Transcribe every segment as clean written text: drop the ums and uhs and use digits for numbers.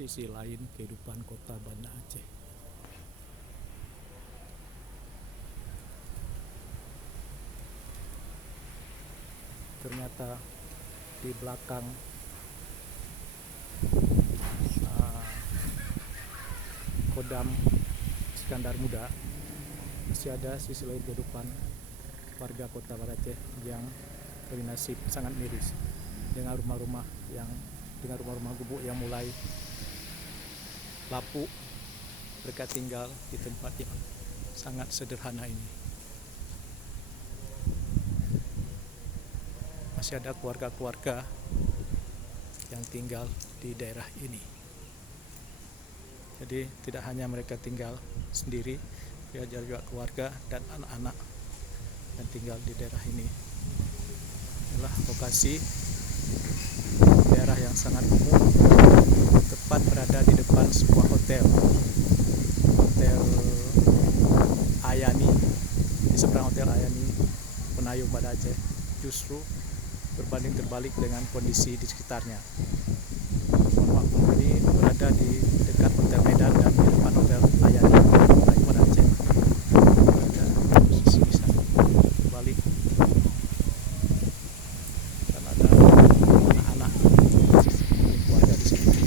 sisi lain kehidupan kota Banda Aceh. Ternyata di belakang Kodam Iskandar Muda masih ada sisi lain kehidupan warga kota Banda Aceh yang bernasib sangat miris dengan rumah-rumah gubuk yang mulai lapuk. Mereka tinggal di tempat yang sangat sederhana ini. Masih ada keluarga-keluarga yang tinggal di daerah ini. Jadi tidak hanya mereka tinggal sendiri, ada juga keluarga dan anak-anak yang tinggal di daerah ini. Inilah lokasi daerah yang sangat umum, tepat berada di depan sebuah hotel Ayani. Di seberang hotel Ayani Penayung Banda Aceh justru berbanding terbalik dengan kondisi di sekitarnya. Ini berada di dekat Hotel Medan dan di depan Hotel Ayani Penayung Banda Aceh. Ada posisi bisa terbalik dan ada anak-anak keluarga di sini.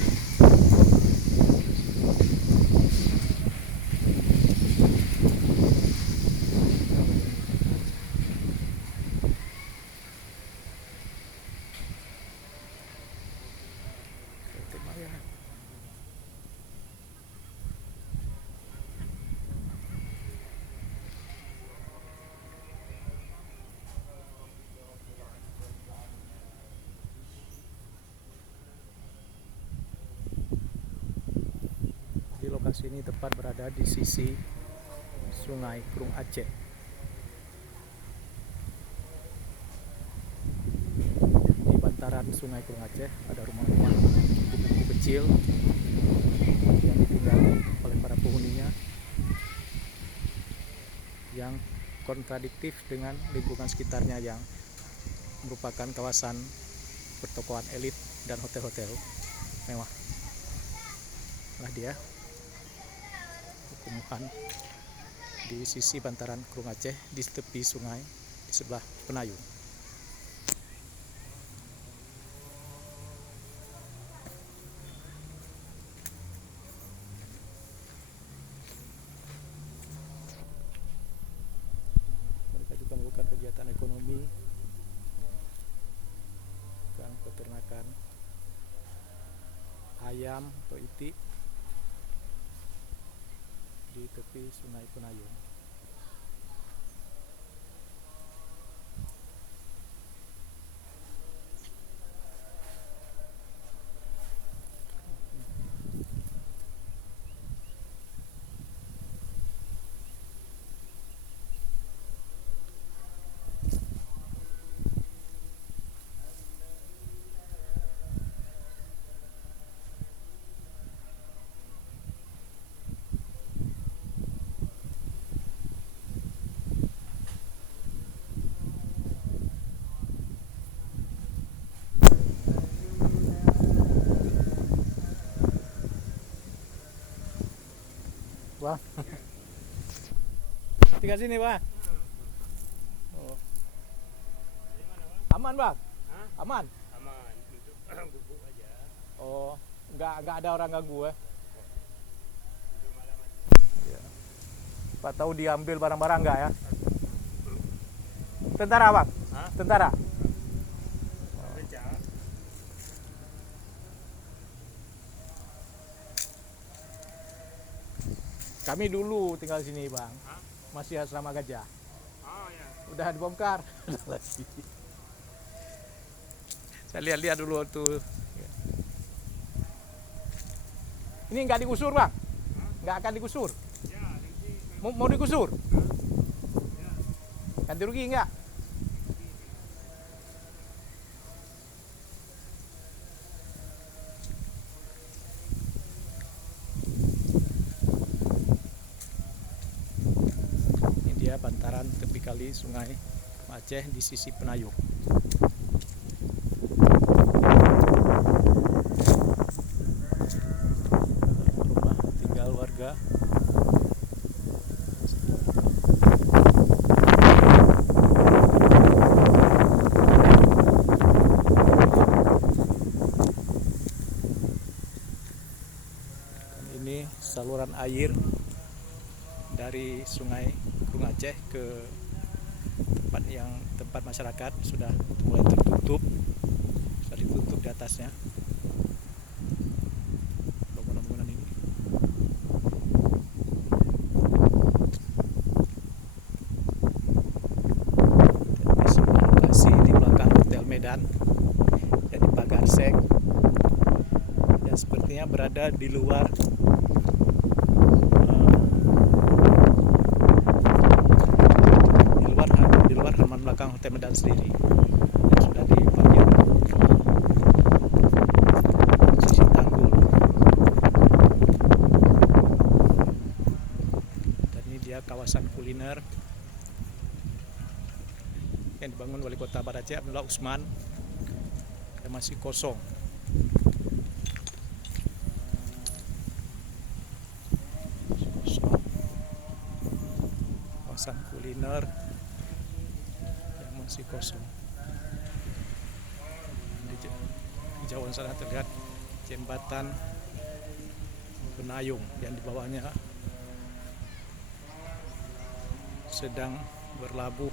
Di lokasi ini tepat berada di sisi Sungai Krung Aceh. Di bantaran Sungai Krung Aceh ada rumah-rumah gubuk kecil yang ditinggali oleh para penghuninya, yang kontradiktif dengan lingkungan sekitarnya yang merupakan kawasan pertokoan elit dan hotel-hotel mewah. Nah, dia kumuhan di sisi bantaran Krung Aceh di tepi sungai di sebelah Penayung. Mereka juga melakukan kegiatan ekonomi dan peternakan ayam atau itik di tepi Sungai Penayung. Bang, tinggal sini bang. Oh. Aman bang? Hah? Aman? Aman, untuk gubuk aja. Oh, nggak ada orang ganggu ya? Ya. Pak tahu diambil barang-barang nggak ya? Tentara bang? Hah? Tentara? Bencana. Kami dulu tinggal di sini bang. Hah? Masih asrama gajah. Oh ya. Udah dibongkar. Saya lihat-lihat dulu tuh. Ini nggak digusur bang? Nggak akan digusur? Ya, nanti Mau digusur? ya. Ganti rugi nggak? Ini dia bantaran tepi kali Sungai Aceh di sisi Penayung. air dari Sungai Gung Aceh ke tempat masyarakat sudah mulai tertutup, sudah ditutup di atasnya bangunan-bangunan ini. Di sebuah lokasi di belakang Hotel Medan dan di Pagarseng yang sepertinya berada di luar halaman belakang Hotel Medan sendiri yang sudah di bagian sisi tanggul. Dan ini dia kawasan kuliner yang dibangun Wali Kota Banda Aceh Abdullah Usman yang masih kosong. Kawasan kuliner masih kosong. Di jauhan sana terlihat jembatan Penayung yang di bawahnya sedang berlabuh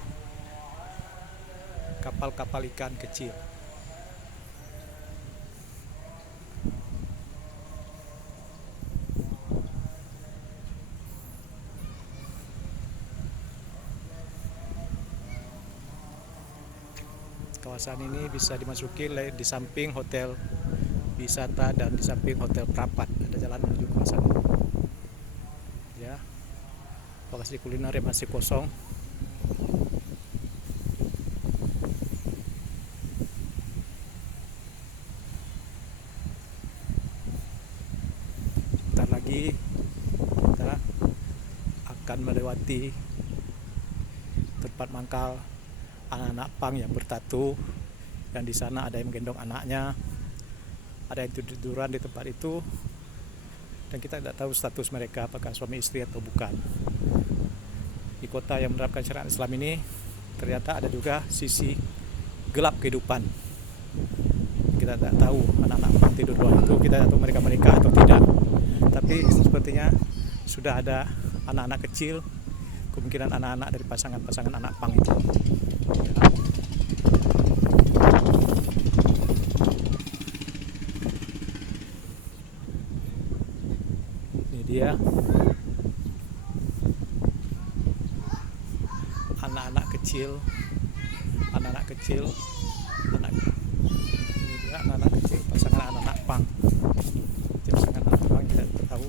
kapal-kapal ikan kecil. Kawasan ini bisa dimasuki di samping hotel wisata dan di samping hotel Prapat. Ada jalan menuju kawasan ini. Ya, lokasi kuliner yang masih kosong. Bentar lagi kita akan melewati tempat mangkal anak-anak pang yang bertatu, yang di sana ada yang menggendong anaknya, ada yang tiduran di tempat itu, dan kita tidak tahu status mereka apakah suami istri atau bukan. Di kota yang menerapkan syariat Islam ini ternyata ada juga sisi gelap kehidupan. Kita tidak tahu anak-anak pang tidur luar itu, kita tidak tahu mereka atau tidak, tapi sepertinya sudah ada anak-anak kecil, kemungkinan anak-anak dari pasangan-pasangan anak pang itu. Ini dia anak-anak kecil, ini dia anak-anak kecil, pasangan anak-anak pang. Pasangan anak pang kita tahu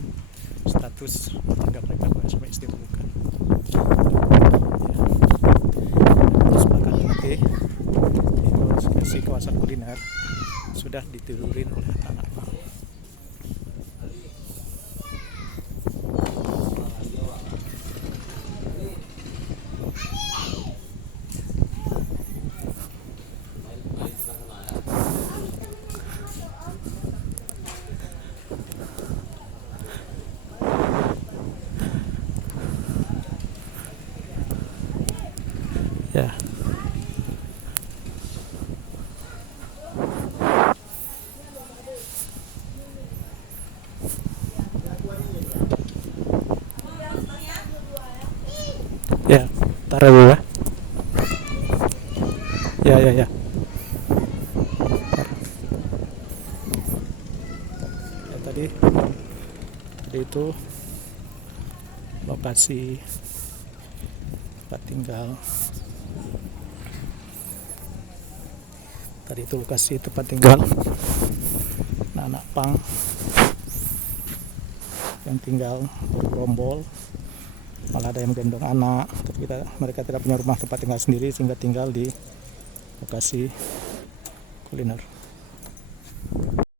status keluarga mereka suami istri atau bukan. Terus belakang nanti di kawasan kuliner sudah ditidurin oleh anak-anak pang. Ya. Ya, taruh dulu ya. Ya. Ya tadi itu lokasi tempat tinggal. Tadi itu lokasi tempat tinggal anak-anak pang yang tinggal bergerombol, malah ada yang menggendong anak. Tapi mereka tidak punya rumah tempat tinggal sendiri sehingga tinggal di lokasi kuliner.